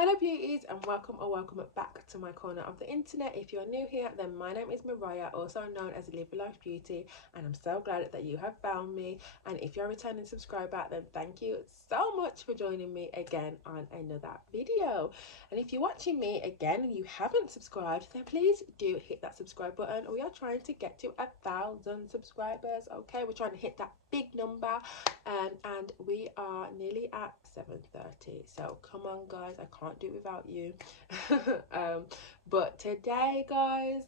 Hello beauties, and welcome back to my corner of the internet. If you're new here, then my name is Mariah, also known as Live Life Beauty, and I'm so glad that you have found me. And if you're a returning subscriber, then thank you so much for joining me again on another video. And if you're watching me again and you haven't subscribed, then please do hit that subscribe button. We are trying to get to 1,000 subscribers. Okay, we're trying to hit that big number, and we are nearly at 7:30. So come on guys, I can't do it without you. But today guys,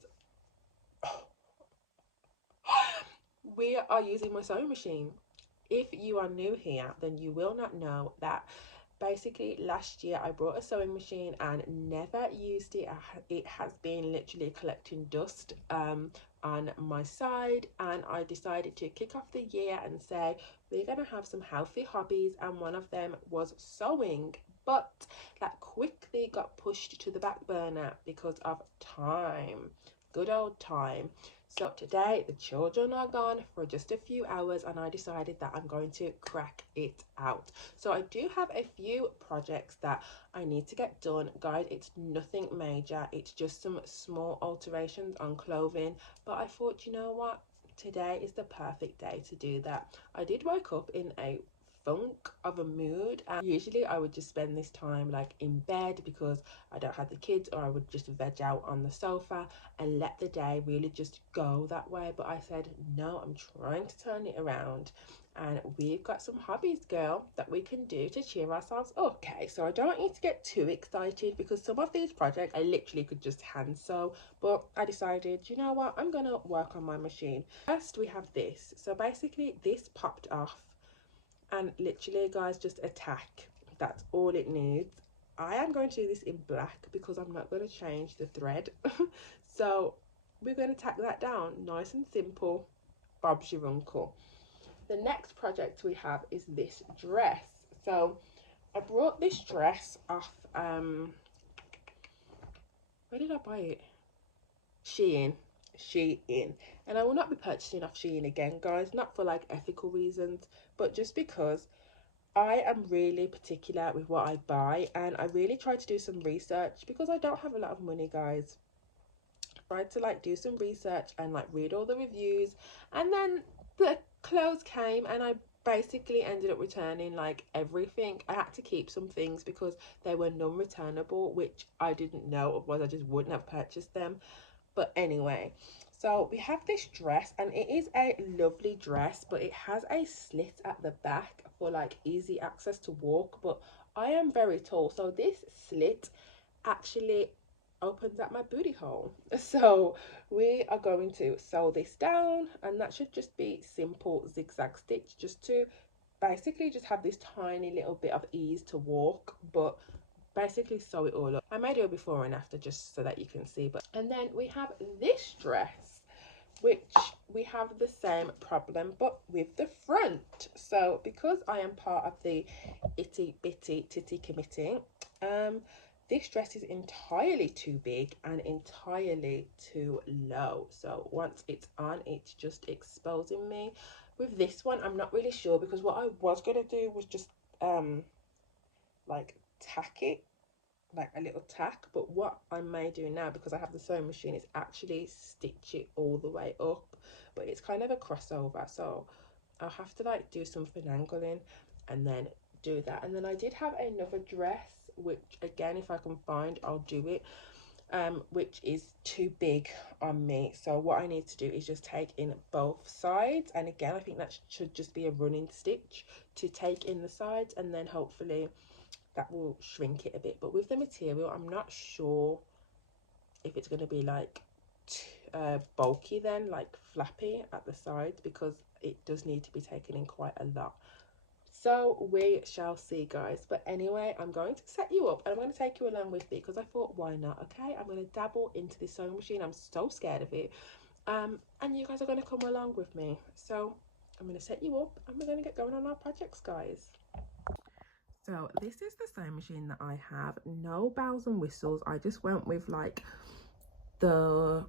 we are using my sewing machine. If you are new here, then you will not know that basically last year I bought a sewing machine and never used it. It has been literally collecting dust on my side, and I decided to kick off the year and say we're gonna have some healthy hobbies, and one of them was sewing. But that quickly got pushed to the back burner because of time, good old time. So today the children are gone for just a few hours, and I decided that I'm going to crack it out. So I do have a few projects that I need to get done, guys. It's nothing major, it's just some small alterations on clothing, but I thought, you know what, today is the perfect day to do that. I did wake up in a funk of a mood, and usually I would just spend this time like in bed because I don't have the kids, or I would just veg out on the sofa and let the day really just go that way. But I said no, I'm trying to turn it around, and we've got some hobbies, girl, that we can do to cheer ourselves up. Okay, so I don't need to get too excited because some of these projects I literally could just hand sew, but I decided, you know what, I'm gonna work on my machine. First we have this. So basically this popped off, and literally guys, just a tack, that's all it needs. I am going to do this in black because I'm not going to change the thread. So we're going to tack that down, nice and simple. Bob's your uncle. The next project we have is this dress. So I brought this dress off where did I buy it? Shein. And I will not be purchasing off Shein again, guys, not for like ethical reasons, but just because I am really particular with what I buy, and I really try to do some research because I don't have a lot of money, guys. I tried to like do some research and like read all the reviews, and then the clothes came and I basically ended up returning like everything. I had to keep some things because they were non-returnable, which I didn't know, otherwise I just wouldn't have purchased them. But anyway, so we have this dress, and it is a lovely dress, but it has a slit at the back for like easy access to walk. But I am very tall, so this slit actually opens at my booty hole. So we are going to sew this down, and that should just be simple zigzag stitch, just to basically just have this tiny little bit of ease to walk, but basically sew it all up. I may do a before and after just so that you can see. But and then we have this dress, which we have the same problem but with the front. So because I am part of the itty bitty titty committee, this dress is entirely too big and entirely too low. So once it's on, it's just exposing me. With this one, I'm not really sure, because what I was gonna do was just like tack it, like a little tack, but what I may do now, because I have the sewing machine, is actually stitch it all the way up. But it's kind of a crossover, so I'll have to like do some finagling and then do that. And then I did have another dress, which again, if I can find, I'll do it, which is too big on me. So what I need to do is just take in both sides, and again, I think that should just be a running stitch to take in the sides, and then hopefully that will shrink it a bit. But with the material, I'm not sure if it's going to be like bulky then, like flappy at the sides, because it does need to be taken in quite a lot. So we shall see, guys. But anyway, I'm going to set you up and I'm going to take you along with me because I thought, why not? Okay, I'm going to dabble into this sewing machine. I'm so scared of it, and you guys are going to come along with me. So I'm going to set you up and we're going to get going on our projects, guys. So this is the sewing machine that I have. No bells and whistles. I just went with like the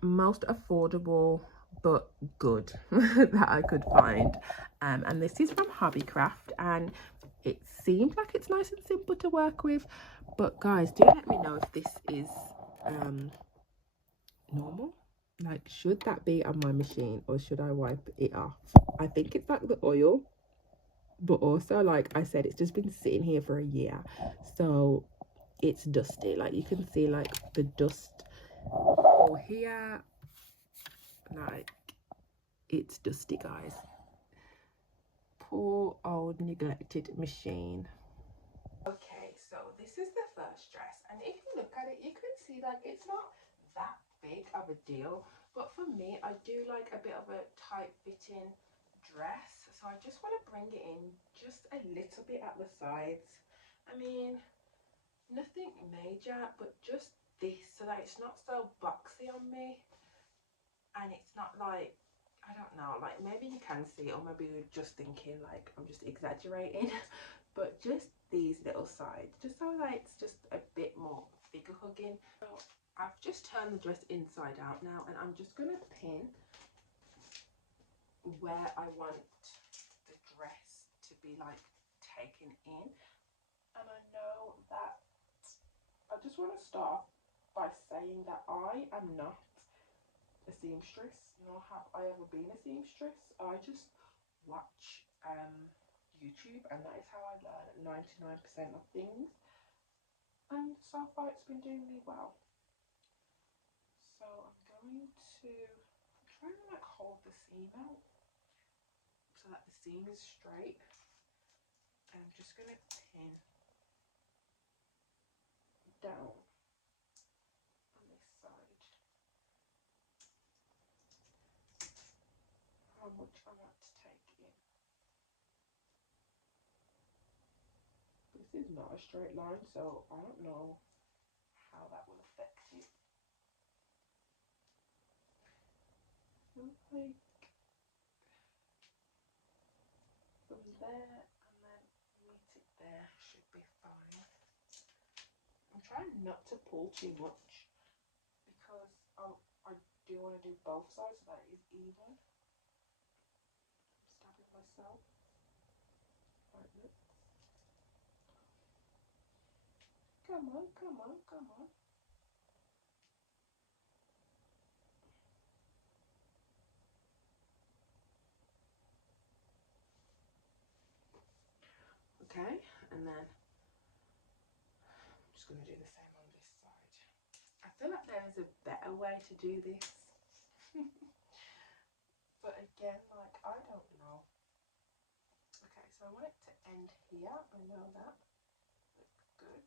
most affordable but good that I could find. And this is from Hobbycraft, and it seems like it's nice and simple to work with, but guys, do let me know if this is normal. Like, should that be on my machine or should I wipe it off? I think it's like the oil, but also, like I said, it's just been sitting here for a year, so it's dusty. Like, you can see like the dust all here, like it's dusty, guys. Poor old neglected machine. Okay, so this is the first dress, and if you look at it, you can see like it's not that big of a deal, but for me, I do like a bit of a tight fitting dress, so I just want to bring it in just a little bit at the sides. I mean, nothing major, but just this, so that it's not so boxy on me, and it's not like, I don't know, like maybe you can see it, or maybe you're just thinking like I'm just exaggerating, but just these little sides, just so like it's just a bit more figure hugging. So I've just turned the dress inside out now, and I'm just gonna pin where I want the dress to be like taken in. And I know that I just want to start by saying that I am not a seamstress, nor have I ever been a seamstress. I just watch YouTube, and that is how I learn 99% of things, and so far it's been doing me well. So I'm going to try and like hold the seam out so that the seam is straight, and I'm just going to pin down on this side how much I want to take in. This is not a straight line, so I don't know how that will affect it. Like from there and then meet it there should be fine. I'm trying not to pull too much because I do want to do both sides so that it is even. I'm stabbing myself. Right, look. Come on, come on, come on. Okay, and then I'm just going to do the same on this side. I feel like there is a better way to do this. But again, like, I don't know. Okay, so I want it to end here. I know that. Looks good.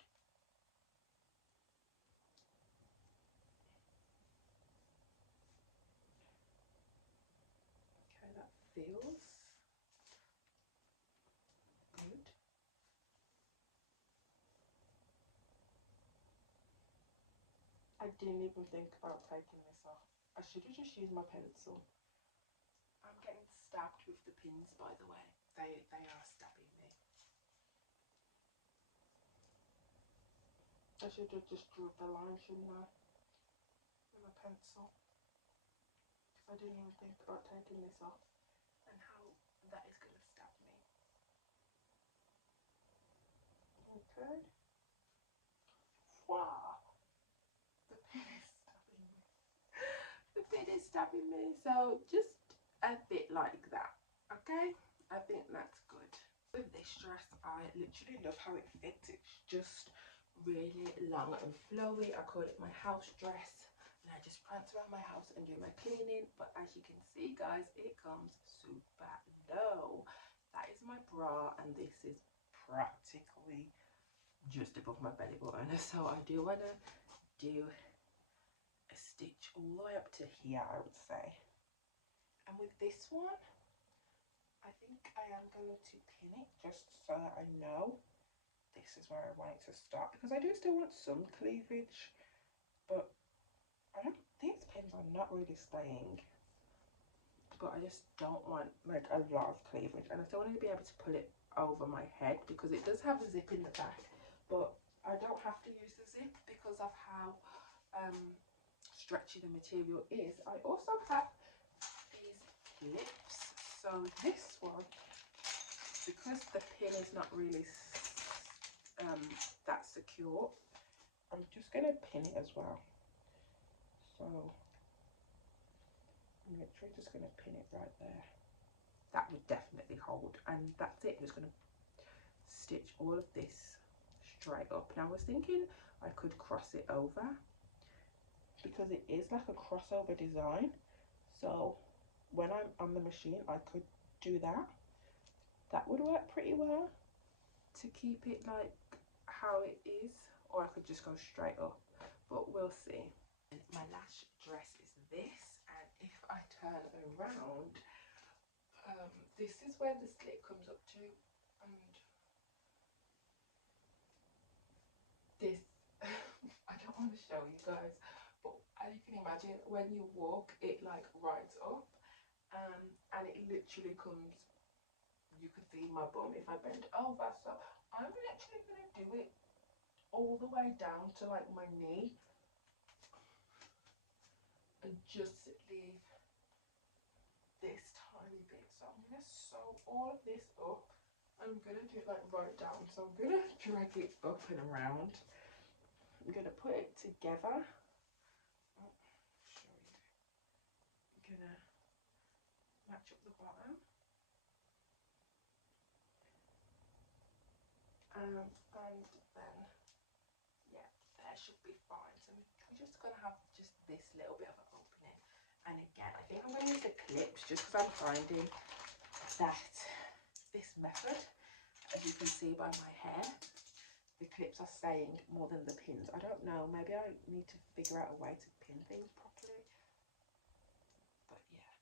Okay, that feels good. I didn't even think about taking this off. I should have just used my pencil. I'm getting stabbed with the pins, by the way. They are stabbing me. I should have just drew the line, shouldn't I? With my pencil. Because I didn't even think about taking this off and how that is going to stab me. Okay. Wow. The pin is stabbing me. The pin is stabbing me. So just a bit like that. Okay? I think that's good. With this dress, I literally love how it fits. It's just really long and flowy. I call it my house dress, and I just prance around my house and do my cleaning. But as you can see, guys, it comes super low. That is my bra, and this is practically just above my belly button. So I do want to do a stitch all the way up to here, I would say. And with this one, I think I am going to pin it just so that I know this is where I want it to start, because I do still want some cleavage, but I don't, these pins are not really staying, but I just don't want like a lot of cleavage, and I still want to be able to pull it over my head because it does have a zip in the back, but I don't have to use the zip because of how stretchy the material is. I also have these clips, so this one because the pin is not really that secure, I'm just going to pin it as well. So I'm literally just going to pin it right there. That would definitely hold, and that's it. I'm just going to stitch all of this straight up. Now I was thinking I could cross it over because it is like a crossover design, so when I'm on the machine I could do that. That would work pretty well to keep it like how it is, or I could just go straight up, but we'll see. And my last dress is this, and if I turn around, this is where the slit comes up to, and this I don't want to show you guys, but as you can imagine, when you walk it like rides up, and it literally comes, you could see my bum if I bend over. So I'm literally going to do it all the way down to like my knee and just leave this tiny bit. So I'm going to sew all of this up. I'm going to do it like right down, so I'm going to drag it up and around. I'm going to put it together. I'm going to match up the bottom. And then, yeah, that should be fine. So we're just going to have just this little bit of an opening. And again, I think I'm going to use the clips just because I'm finding that this method, as you can see by my hair, the clips are staying more than the pins. I don't know, maybe I need to figure out a way to pin things properly. But yeah,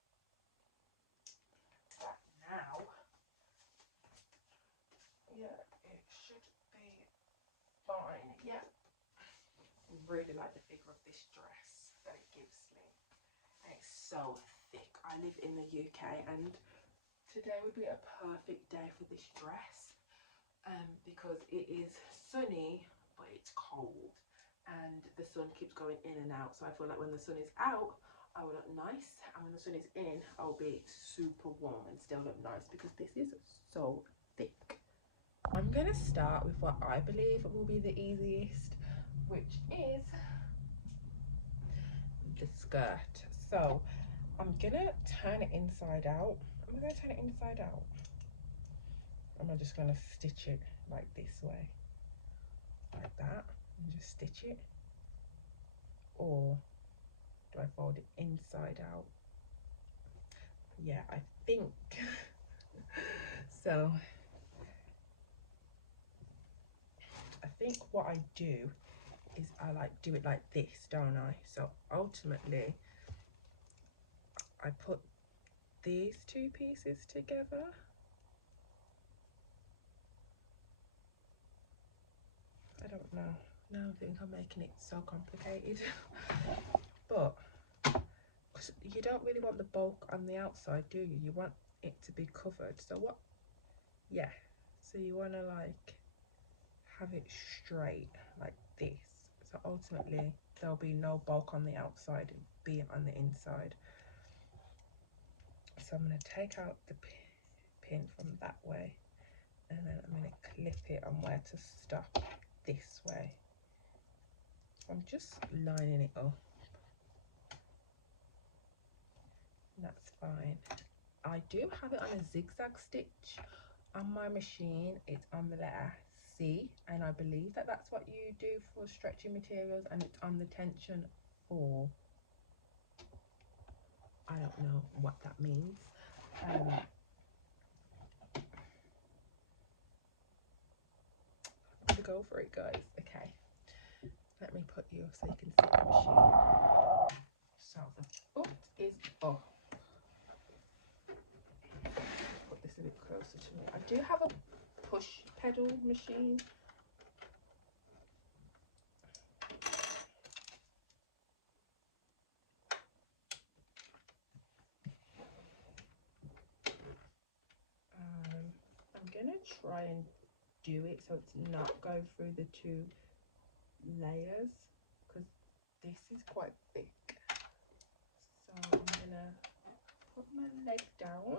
that now, yeah, it should be fine. Yeah, I really like the figure of this dress that it gives me, and it's so thick. I live in the UK, and today would be a perfect day for this dress, because it is sunny but it's cold and the sun keeps going in and out. So I feel like when the sun is out I will look nice, and when the sun is in I'll be super warm and still look nice, because this is so thick. I'm going to start with what I believe will be the easiest, which is the skirt. So I'm going to turn it inside out. I'm going to turn it inside out. I'm just going to stitch it like this way, like that, and just stitch it. Or do I fold it inside out? Yeah, I think so. I think what I do is I like do it like this, don't I? So ultimately I put these two pieces together. I don't know. Now I think I'm making it so complicated. But you don't really want the bulk on the outside, do you? You want it to be covered. So what? Yeah. So you want to like have it straight like this. So ultimately there'll be no bulk on the outside, and be on the inside. So I'm going to take out the pin from that way, and then I'm going to clip it on where to stop this way. I'm just lining it up. That's fine. I do have it on a zigzag stitch on my machine. It's on the letter C, and I believe that that's what you do for stretchy materials, and it's on the tension 4. I don't know what that means. I'm gonna go for it, guys. Okay, let me put you so you can see the machine. So the foot is up. Put this a bit closer to me. I do have a push pedal machine. I'm gonna try and do it so it's not going through the 2 layers, because this is quite thick. So I'm gonna put my leg down,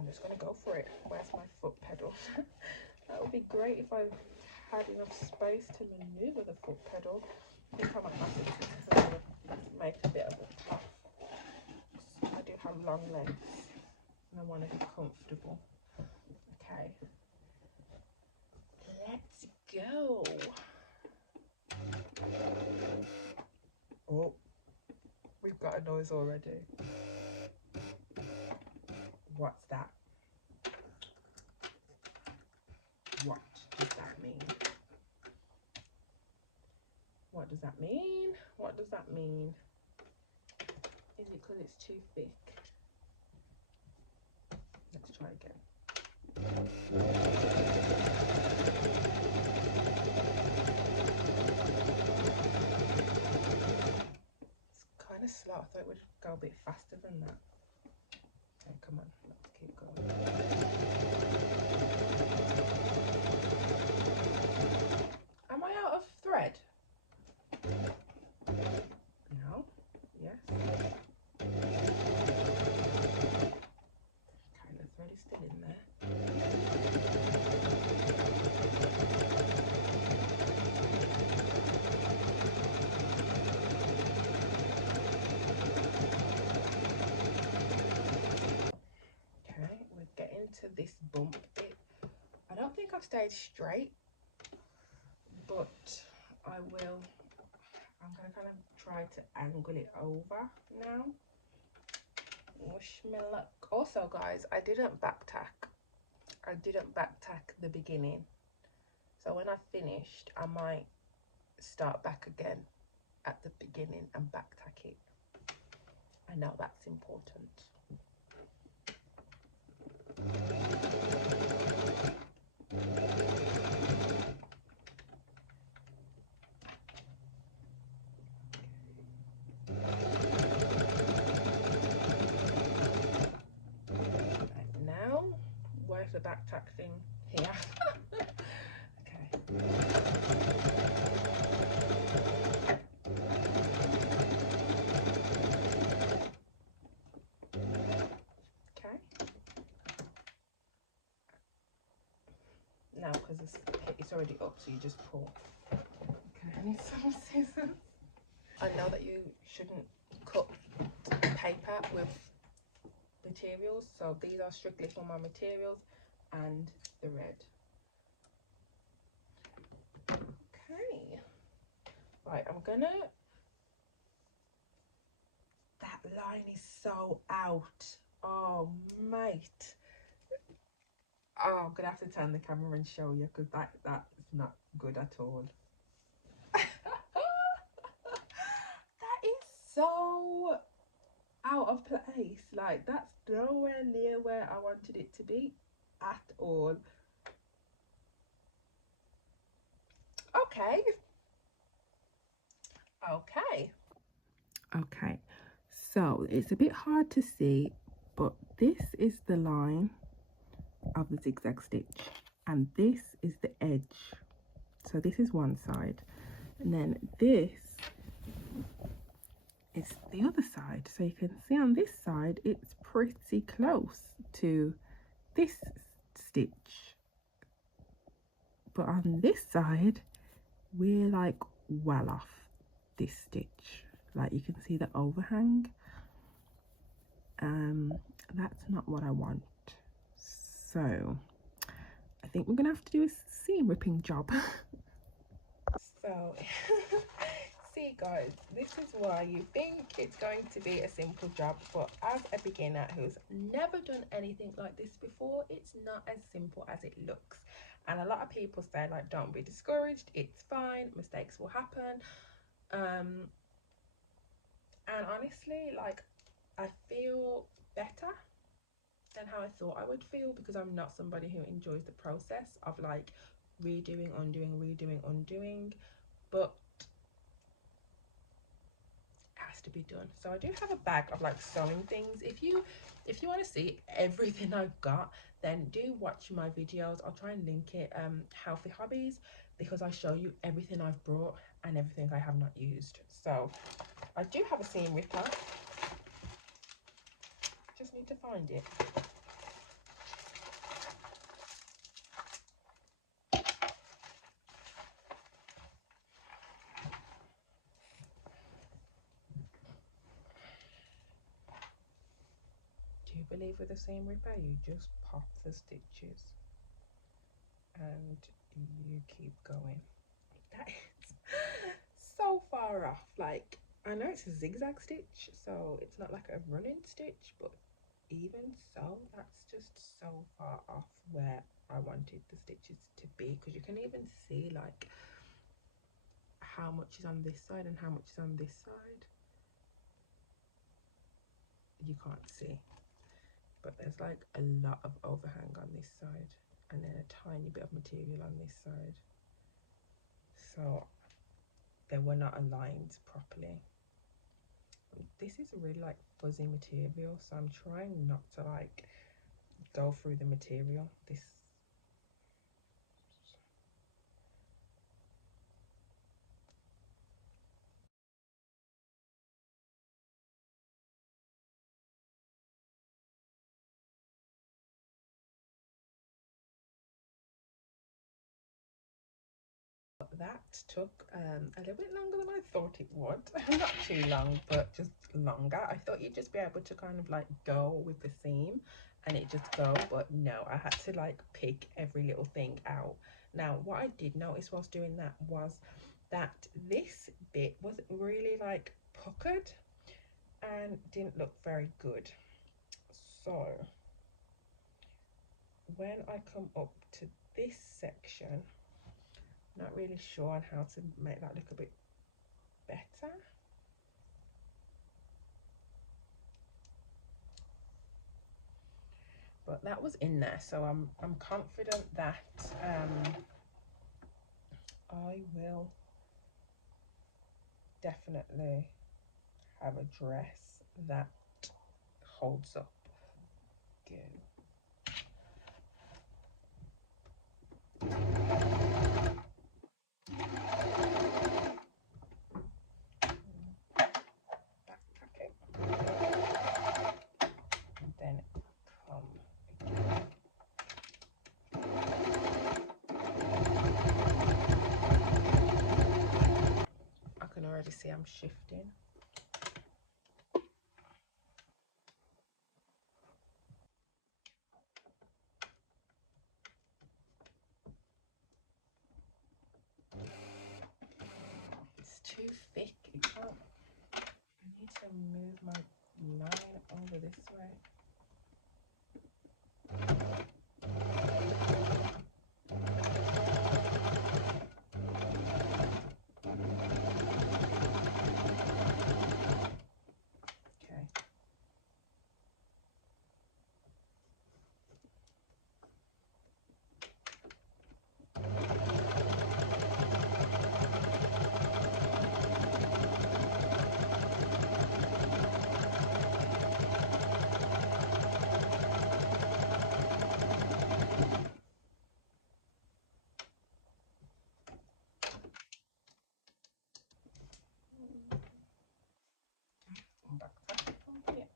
I'm just gonna go for it. Where's my foot pedal? That would be great if I had enough space to maneuver the foot pedal. I think I might have to make a bit of a path. I do have long legs and I want to be comfortable. Okay, let's go. Oh, we've got a noise already. What's that? What does that mean? What does that mean? What does that mean? Is it because it's too thick? Let's try again. It's kind of slow. I thought it would go a bit faster than that. Okay, come on, let's keep going. Am I out of thread? No. Yes. Okay, the thread is still in there. Okay, we're getting to this bump bit. I don't think I've stayed straight, but I'm gonna kind of try to angle it over now. Wish me luck. Also guys, I didn't back tack the beginning, so when I finished I might start back again at the beginning and back tack it. I know that's important. The back tack thing here. Okay. Okay. Now, because it's already up, so you just pull. Okay, I need some scissors. I know that you shouldn't cut paper with materials, so these are strictly for my materials and the red. Okay, right, that line is so out. Oh mate, oh, I'm gonna have to turn the camera and show you, because that's not good at all. That is so out of place. Like, that's nowhere near where I wanted it to be at all. Okay, so it's a bit hard to see, but this is the line of the zigzag stitch and this is the edge. So this is one side, and then this is the other side. So you can see on this side it's pretty close to this stitch, but on this side we're like well off this stitch. Like, you can see the overhang. That's not what I want, so I think we're gonna have to do a seam ripping job. So see guys, this is why you think it's going to be a simple job, but as a beginner who's never done anything like this before, it's not as simple as it looks. And a lot of people say, like, don't be discouraged, it's fine, mistakes will happen. And honestly, like, I feel better than how I thought I would feel, because I'm not somebody who enjoys the process of like redoing, undoing, but it has to be done. So I do have a bag of like sewing things. If you want to see everything I've got, then do watch my videos. I'll try and link it, healthy hobbies, because I show you everything I've brought and everything I have not used. So I do have a seam ripper, just need to find it. believe with a seam ripper you just pop the stitches and you keep going. That is so far off. Like, I know it's a zigzag stitch, so it's not like a running stitch, but even so, that's just so far off where I wanted the stitches to be, because you can even see like how much is on this side and how much is on this side. You can't see, but there's like a lot of overhang on this side and then a tiny bit of material on this side, so they were not aligned properly. This is a really like fuzzy material, so I'm trying not to like go through the material. This that took a little bit longer than I thought it would. Not too long, but just longer. I thought you'd just be able to kind of like go with the seam and it just go, but no, I had to like pick every little thing out. Now what I did notice whilst doing that was that this bit was really like puckered and didn't look very good. So when I come up to this section, not really sure on how to make that look a bit better. But that was in there, so I'm confident that I will definitely have a dress that holds up good. Backpack it, and then come again. I can already see I'm shifting. It's too thick. It can't. I need to move my line over this way. Okay. Backpack it from here.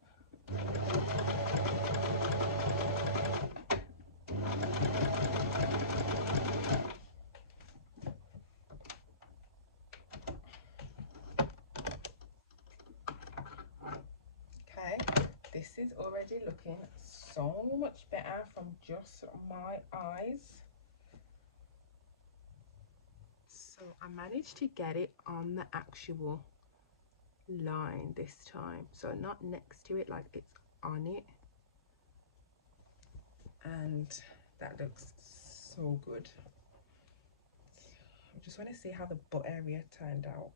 Okay, this is already looking so much better from just my eyes. So I managed to get it on the actual line this time, so not next to it, like it's on it, and that looks so good. I just want to see how the butt area turned out.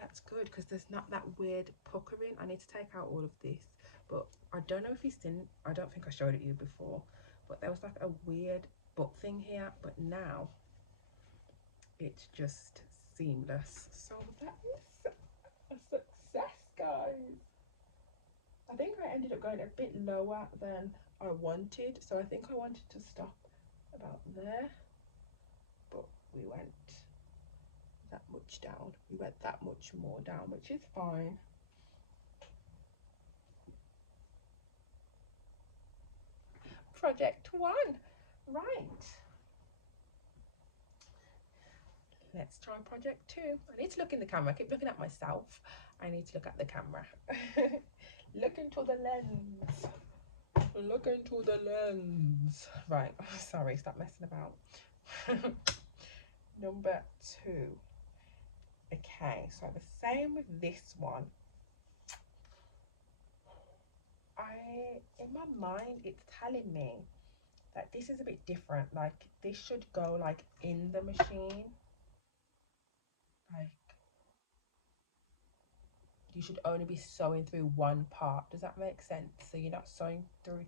That's good because there's not that weird puckering. I need to take out all of this, but I don't know if you've seen, I don't think I showed it you before, but there was like a weird butt thing here, but now it's just seamless. So that is a success, guys. I think I ended up going a bit lower than I wanted, so I think I wanted to stop about there, but we went that much down. We went that much more down, which is fine. Project 1, right. Let's try project 2. I need to look in the camera. I keep looking at myself. I need to look at the camera. Look into the lens. Look into the lens. Right, sorry, stop messing about. Number 2. Okay, so the same with this one. In my mind, it's telling me that this is a bit different. Like, this should go like in the machine. Like, you should only be sewing through one part. Does that make sense? So you're not sewing through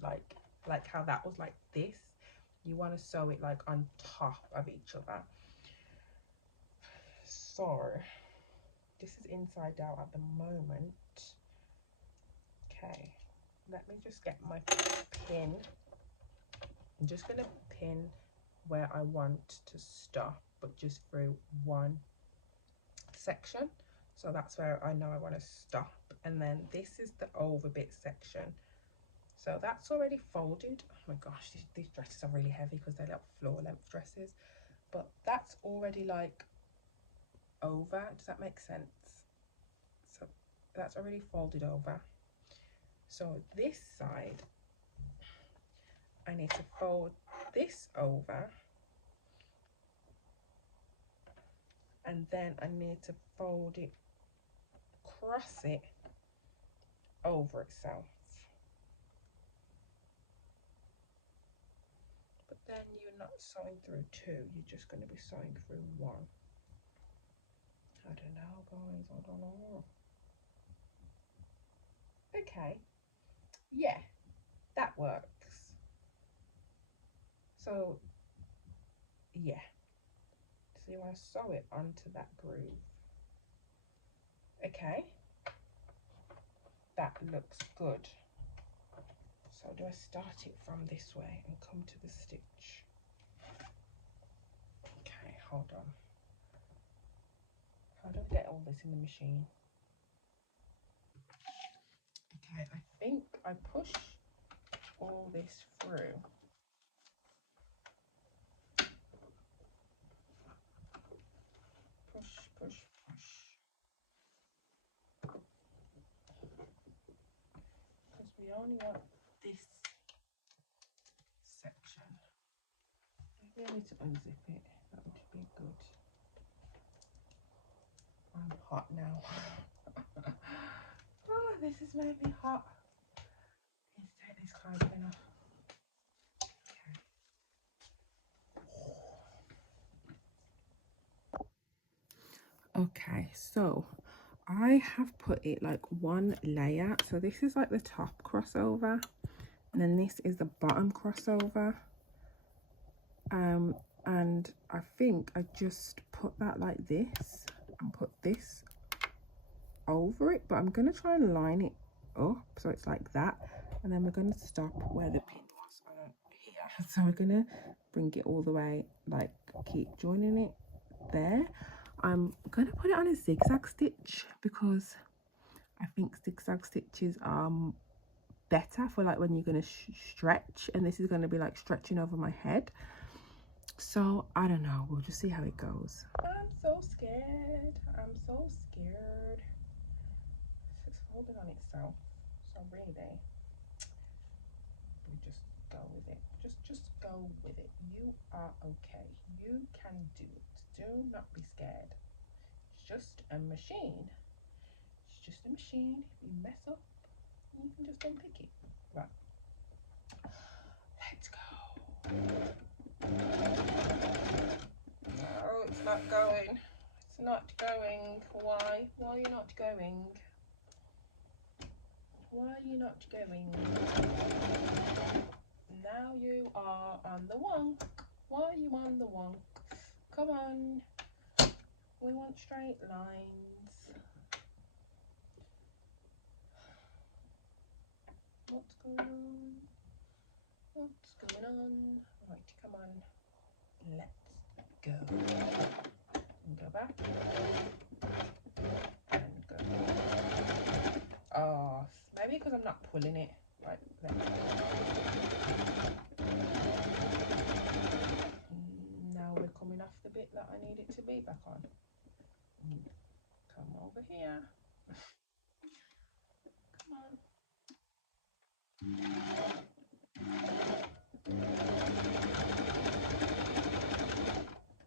like how that was like this. You want to sew it like on top of each other. So this is inside out at the moment. Okay, let me just get my pin. I'm just gonna pin where I want to stop, but just through one section. So that's where I know I want to stop. And then this is the over bit section. So that's already folded. Oh my gosh, these dresses are really heavy because they're like floor length dresses. But that's already like over. Does that make sense? So that's already folded over. So this side, I need to fold this over. And then I need to fold it, cross it over itself. But then you're not sewing through 2, you're just going to be sewing through 1. I don't know, guys, I don't know. Okay, yeah, that works. So yeah, so you want to sew it onto that groove. Okay, that looks good. So do I start it from this way and come to the stitch? Okay, hold on. How do I get all this in the machine? Okay, I think I push all this through. Push, push, push. Because we only want this section. Maybe I need to unzip it. That would be good. I'm hot now. Oh, this has made me hot. I need to take this cardigan off. Okay, so I have put it like one layer. So this is like the top crossover, and then this is the bottom crossover. And I think I just put that like this and put this over it, but I'm gonna try and line it up so it's like that, and then we're gonna stop where the pin was here. So we're gonna bring it all the way, like keep joining it there. I'm gonna put it on a zigzag stitch because I think zigzag stitches are better for like when you're gonna stretch, and this is gonna be like stretching over my head. So I don't know, we'll just see how it goes. I'm so scared. I'm so scared. It's folded on itself. So really, we just go with it. Just go with it. You are okay. You can do it. Do not be scared. It's just a machine. It's just a machine. If you mess up, you can just unpick it. Right. Let's go. No, it's not going. It's not going. Why? Why are you not going? Why are you not going? Now you are on the wonk. Why are you on the wonk? Come on. We want straight lines. What's going on? What's going on? Right, come on. Let's go. And go back. And go. Oh, maybe because I'm not pulling it. Right, let's go. Now we're coming off the bit that I need it to be back on. Come over here. Come on.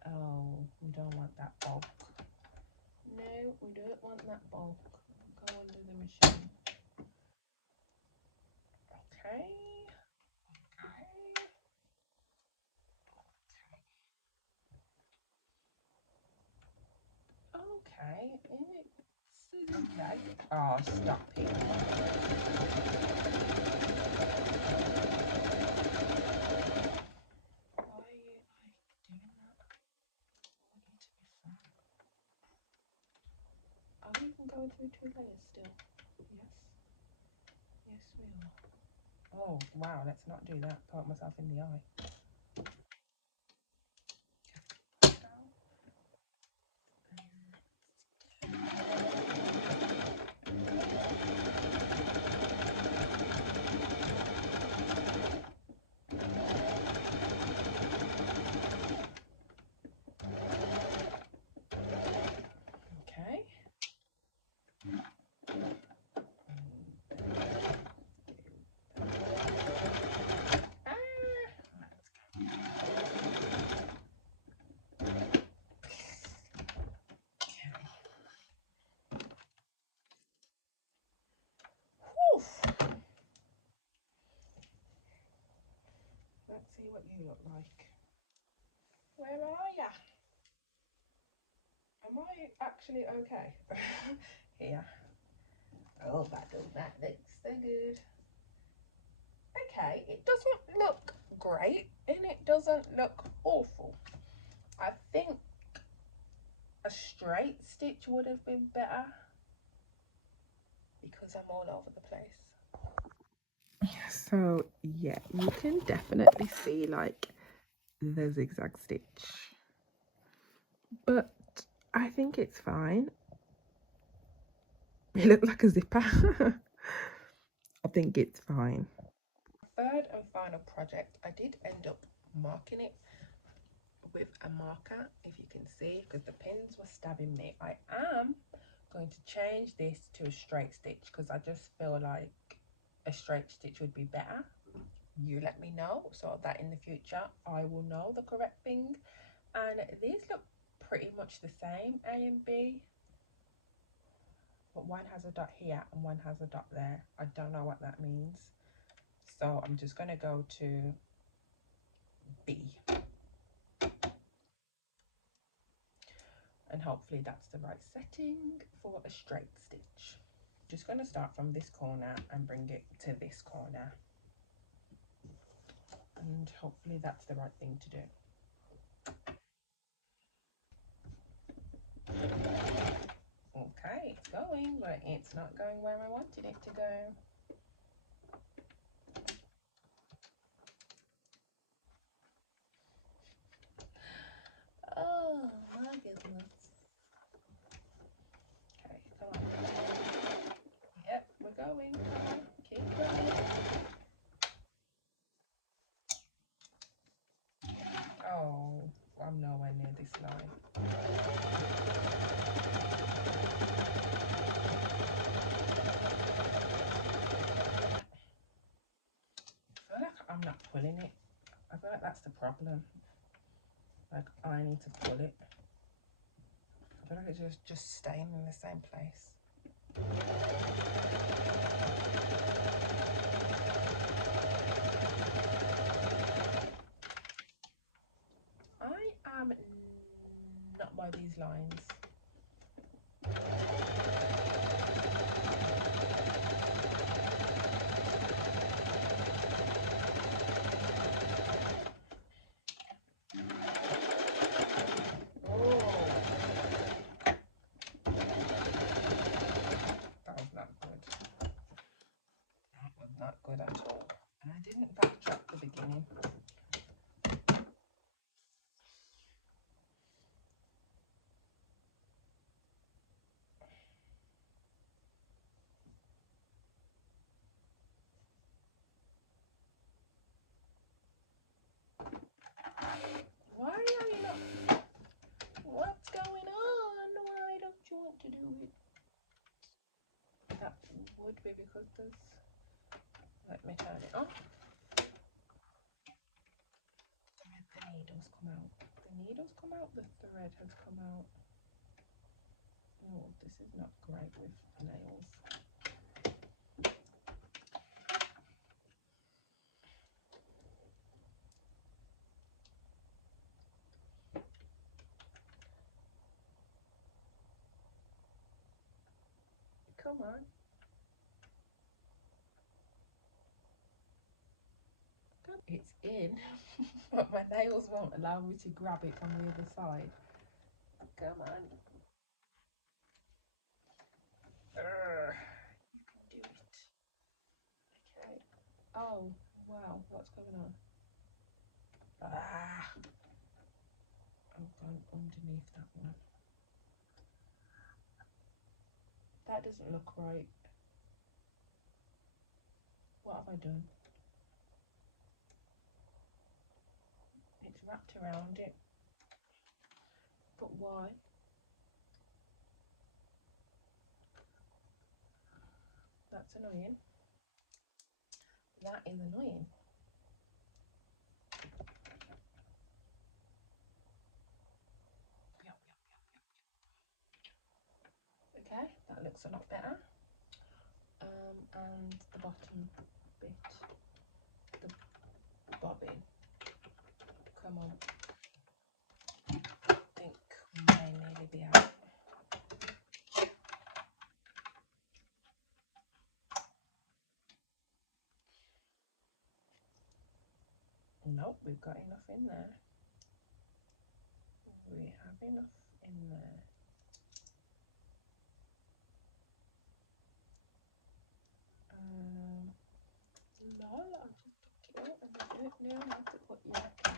Oh, we don't want that bulk. No, we don't want that bulk. Go under the machine. Okay. Okay. It's okay. Oh, stop it. Why are you like doing that? I want you to be fun. Are we even going through 2 layers still? Yes. Yes, we are. Oh, wow. Let's not do that. Poke myself in the eye. Okay. Let's see what you look like. Where are ya? Am I actually okay? Here. Oh, that looks so good. Okay, it doesn't look great and it doesn't look awful. I think a straight stitch would have been better because I'm all over the place. So yeah, you can definitely see like the zigzag stitch, but I think it's fine. It looked like a zipper. I think it's fine. Third and final project, I did end up marking it with a marker, if you can see, because the pins were stabbing me. I am going to change this to a straight stitch because I just feel like a straight stitch would be better. You let me know so that in the future I will know the correct thing. And these look pretty much the same, A and B, but one has a dot here and one has a dot there. I don't know what that means, so I'm just going to go to B, and hopefully that's the right setting for a straight stitch. Just going to start from this corner and bring it to this corner, and hopefully that's the right thing to do. Okay, it's going, but it's not going where I wanted it to go. Oh my goodness. Okay, come on. Yep, we're going. Come on, keep going. Oh, I'm nowhere near this line. I feel like I'm not pulling it. I feel like that's the problem. Like I need to pull it. I feel like it's just staying in the same place. I am not by these lines. Oh, that was not good. That was not good at all. And I didn't backtrack the beginning. Why are you not? What's going on? Why don't you want to do it? That would be because there's Let me turn it on. The needles come out. The needles come out, the thread has come out. Oh, this is not great with nails. Come on. It's in, but my nails won't allow me to grab it on the other side. Come on. You can do it. Okay. Oh, wow. What's going on? Ah. I've gone underneath that one. That doesn't look right. What have I done? It's wrapped around it. But why? That's annoying. That is annoying. Okay, that looks a lot better. And the bottom bit, the bobbin. Come on. I think we may nearly be out. Nope, we've got enough in there. We have enough in there. Lol, I just took it out and I don't know how to put you back in.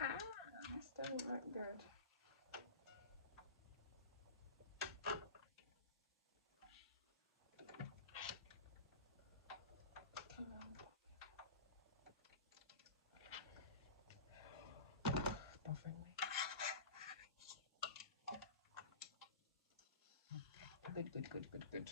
Ah, this doesn't look good. Bothering me. Good.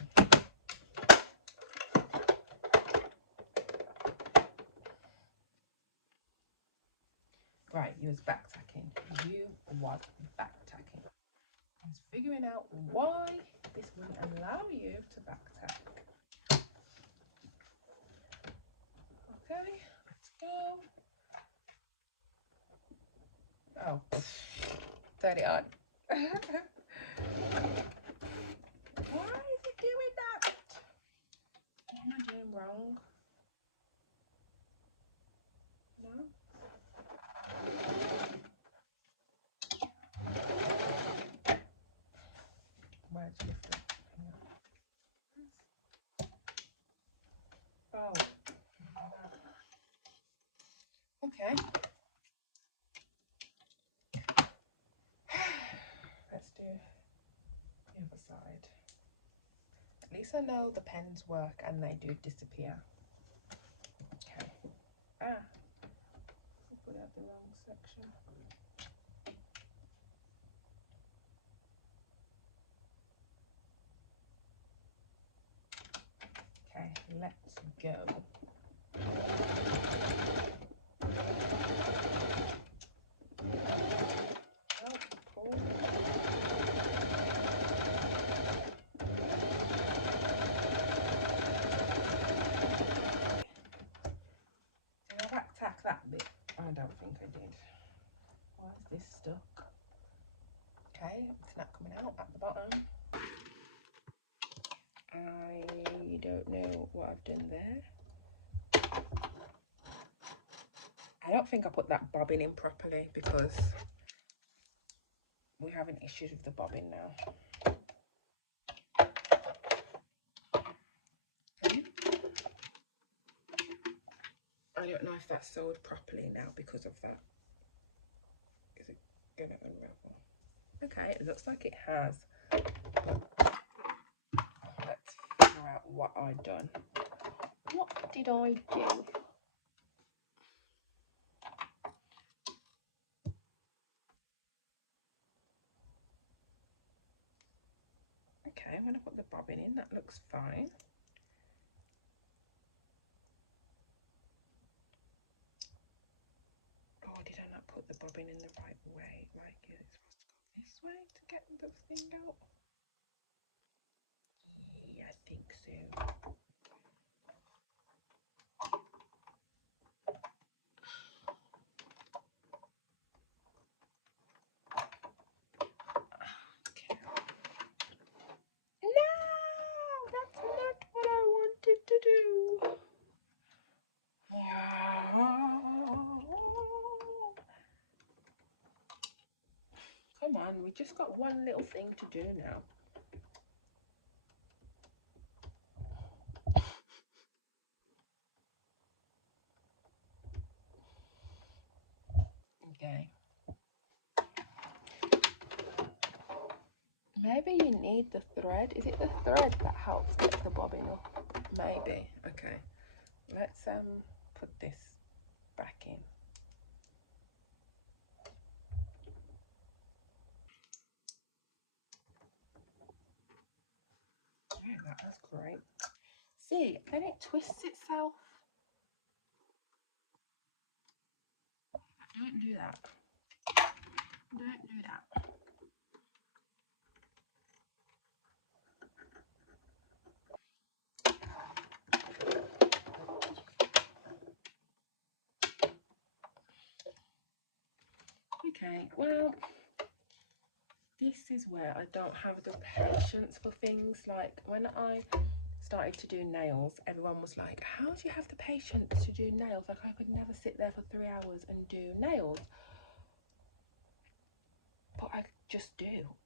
Right, you was back-tacking. You was back-tacking. I was figuring out why this wouldn't allow you to back-tack. Okay, let's go. Oh, turn it on. Why is it doing that? What am I doing wrong? No? Where's different? Oh. Okay. Let's do the other side. At least I know the pens work and they do disappear. Okay. Ah, I put out the wrong section. Okay, let's go. I don't think I did. Why is this stuck? Okay, it's not coming out at the bottom. I don't know what I've done there. I don't think I put that bobbin in properly because we're having issues with the bobbin now. I don't know if that's sewed properly now because of that. Is it gonna unravel? Okay, it looks like it has. But let's figure out what I've done. What did I do? bobbin in. That looks fine. Oh, did I not put the bobbin in the right way? Like it's supposed to go this way to get the thing out? Yeah, I think so. No, that's not what I wanted to do. Come on, we just got one little thing to do now. Okay. Maybe you need the thread. Is it the thread that helps get the bobbin up? Maybe. Okay. Let's put this back in. Yeah, that was great. See, then it twists itself. Don't do that. Don't do that. Okay, well, this is where I don't have the patience for things. Like when I started to do nails, everyone was like, how do you have the patience to do nails? Like I could never sit there for 3 hours and do nails. But I just do.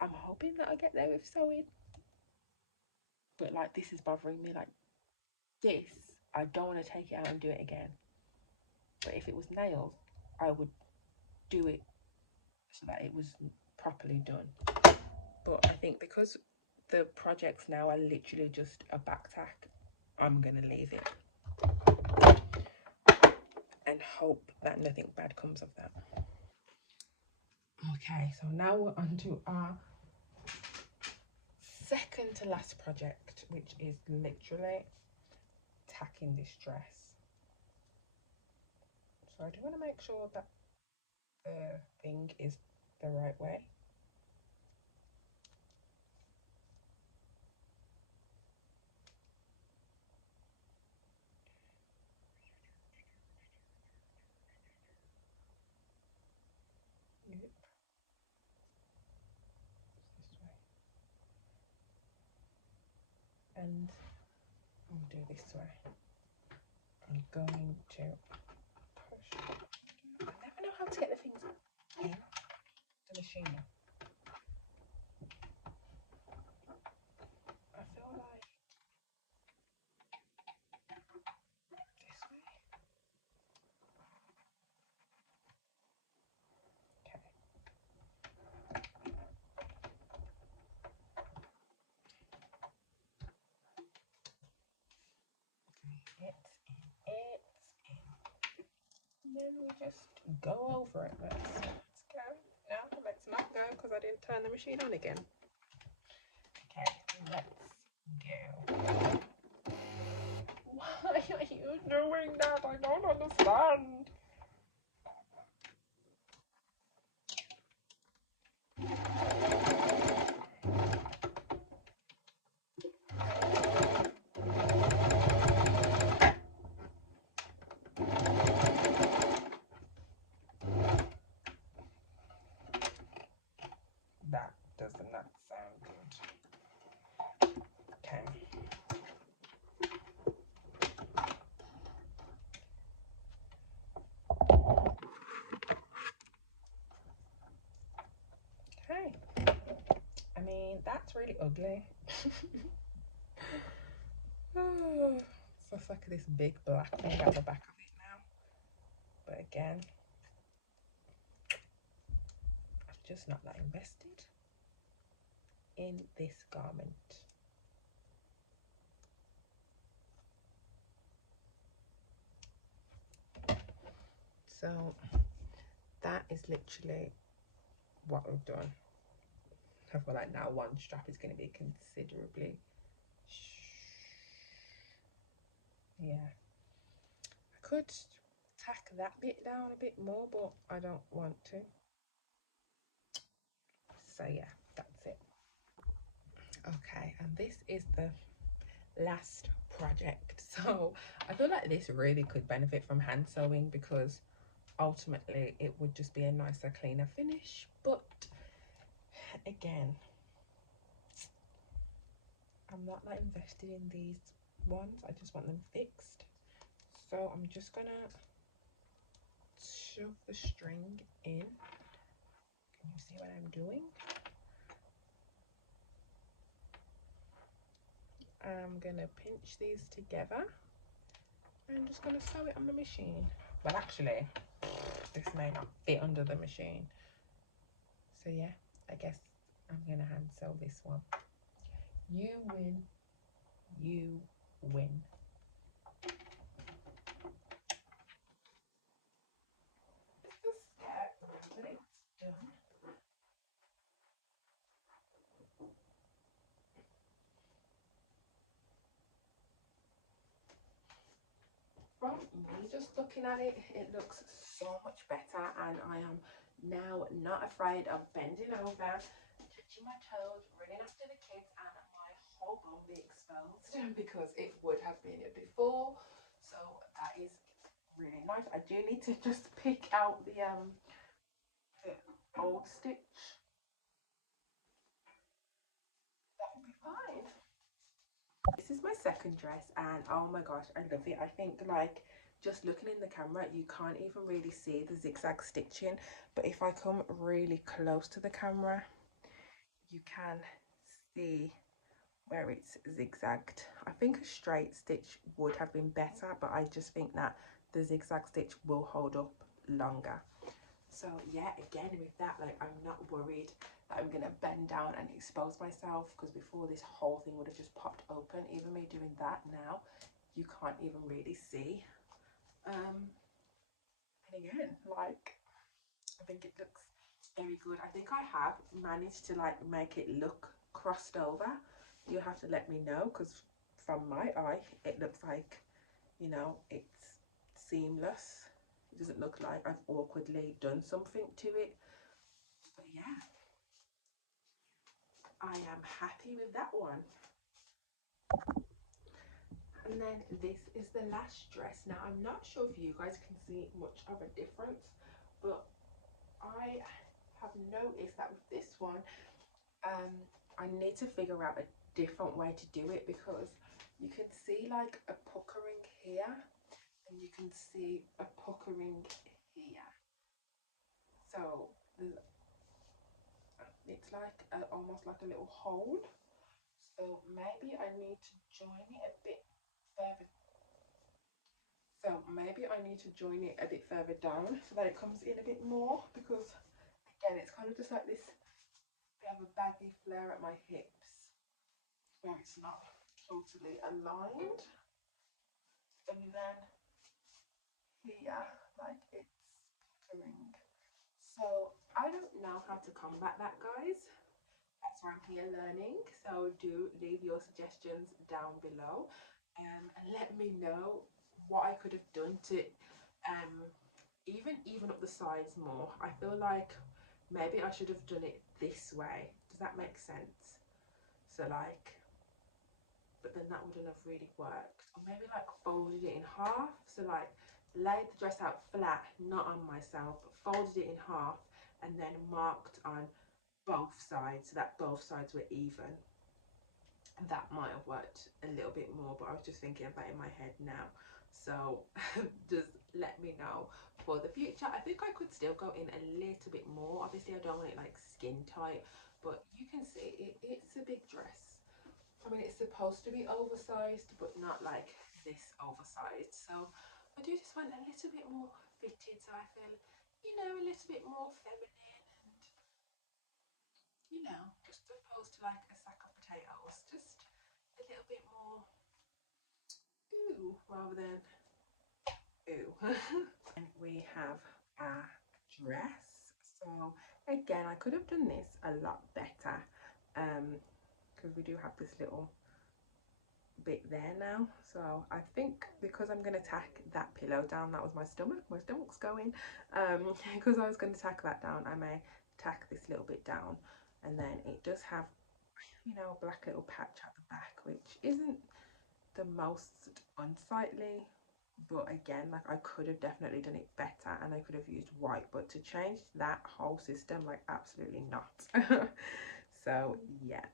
I'm hoping that I get there with sewing. But like this is bothering me. Like this, I don't want to take it out and do it again. But if it was nails, I would do it so that it was properly done. But I think because the projects now are literally just a back tack, I'm gonna leave it and hope that nothing bad comes of that. Okay, so now we're on to our second to last project, which is literally tacking this dress. So I do want to make sure that the thing is the right way. Yep. This way. And I'll do this way. I'm going to push. I never know how to get the things in the machine. I feel like this way. Okay. It's in. And then we just go over it. Let's go. No, let's not go because I didn't turn the machine on again. Okay, let's go. Why are you doing that? I don't understand. That does not sound good. Okay. Okay. I mean, that's really ugly. Oh, so it's like this big black thing at the back of it now. But again, I'm just not that invested in this garment. So that is literally what we've done. I feel like now one strap is going to be considerably, yeah. I could tack that bit down a bit more, but I don't want to. So yeah, that's it. Okay, and this is the last project. So I feel like this really could benefit from hand sewing because ultimately it would just be a nicer, cleaner finish. But again, I'm not like invested in these ones. I just want them fixed. So I'm just gonna shove the string in. Can you see what I'm doing? I'm gonna pinch these together and I'm just gonna sew it on the machine. Well, actually, this may not fit under the machine. So yeah, I guess I'm gonna hand sew this one. You win. You win. It's a step, but it's done. From me just looking at it, it looks so much better, and I am now not afraid of bending over, touching my toes, running after the kids, and my whole bum be exposed because it would have been it before. So that is really nice. I do need to just pick out the old stitch. That will be fine. This is my second dress, and oh my gosh, I love it. I think like just looking in the camera you can't even really see the zigzag stitching, but if I come really close to the camera you can see where it's zigzagged. I think a straight stitch would have been better, but I just think that the zigzag stitch will hold up longer. So yeah, again with that, like I'm not worried that I'm gonna bend down and expose myself, because before this whole thing would have just popped open. Even me doing that now, you can't even really see. And again, like I think it looks very good. I think I have managed to like make it look crossed over. You have to let me know, because from my eye it looks like, you know, it's seamless. It doesn't look like I've awkwardly done something to it. But yeah, I am happy with that one. And then this is the last dress. Now I'm not sure if you guys can see much of a difference, but I have noticed that with this one, I need to figure out a different way to do it, because you can see like a puckering here and you can see a puckering here. So it's like almost like a little hole. So maybe I need to join it a bit further. So maybe I need to join it a bit further down so that it comes in a bit more, because again it's kind of just like this bit of a baggy flare at my hips where it's not totally aligned. And then here, like it's puckering. So I don't know how to combat that, guys. That's why I'm here learning. So do leave your suggestions down below, and let me know what I could have done to even up the sides more. I feel like maybe I should have done it this way. Does that make sense? So like, but then that wouldn't have really worked. Or maybe like folded it in half. So like laid the dress out flat, not on myself, but folded it in half and then marked on both sides so that both sides were even. That might have worked a little bit more, but I was just thinking of that in my head now. So just let me know for the future. I think I could still go in a little bit more. Obviously I don't want it like skin tight, but you can see it's a big dress. I mean, it's supposed to be oversized, but not like this oversized. So I do just want a little bit more fitted, so I feel, you know, a little bit more feminine, and you know, just opposed to like a sack of potatoes, just a little bit more ooh rather than ooh. And we have a dress. So again, I could have done this a lot better, because we do have this little bit there now. So I think because I'm going to tack that pillow down, that was my stomach's going, because I was going to tack that down, I may tack this little bit down. And then it does have, you know, a black little patch at the back, which isn't the most unsightly, but again, like, I could have definitely done it better and I could have used white, but to change that whole system, like, absolutely not. So yeah.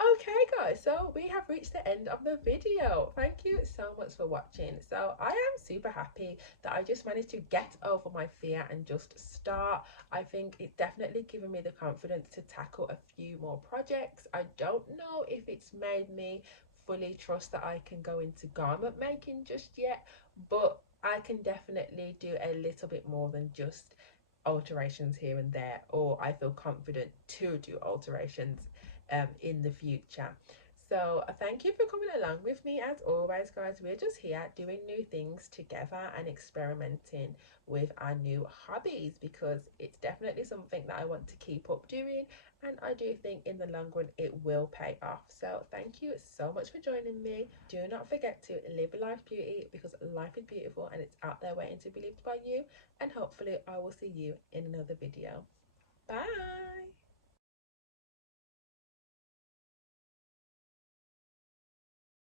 Okay guys, so we have reached the end of the video. Thank you so much for watching. So I am super happy that I just managed to get over my fear and just start. I think it's definitely given me the confidence to tackle a few more projects. I don't know if it's made me fully trust that I can go into garment making just yet, but I can definitely do a little bit more than just alterations here and there, or I feel confident to do alterations in the future. So thank you for coming along with me as always, guys. We're just here doing new things together and experimenting with our new hobbies, because it's definitely something that I want to keep up doing, and I do think in the long run it will pay off. So thank you so much for joining me. Do not forget to live life beauty, because life is beautiful and it's out there waiting to be lived by you, and hopefully I will see you in another video. Bye.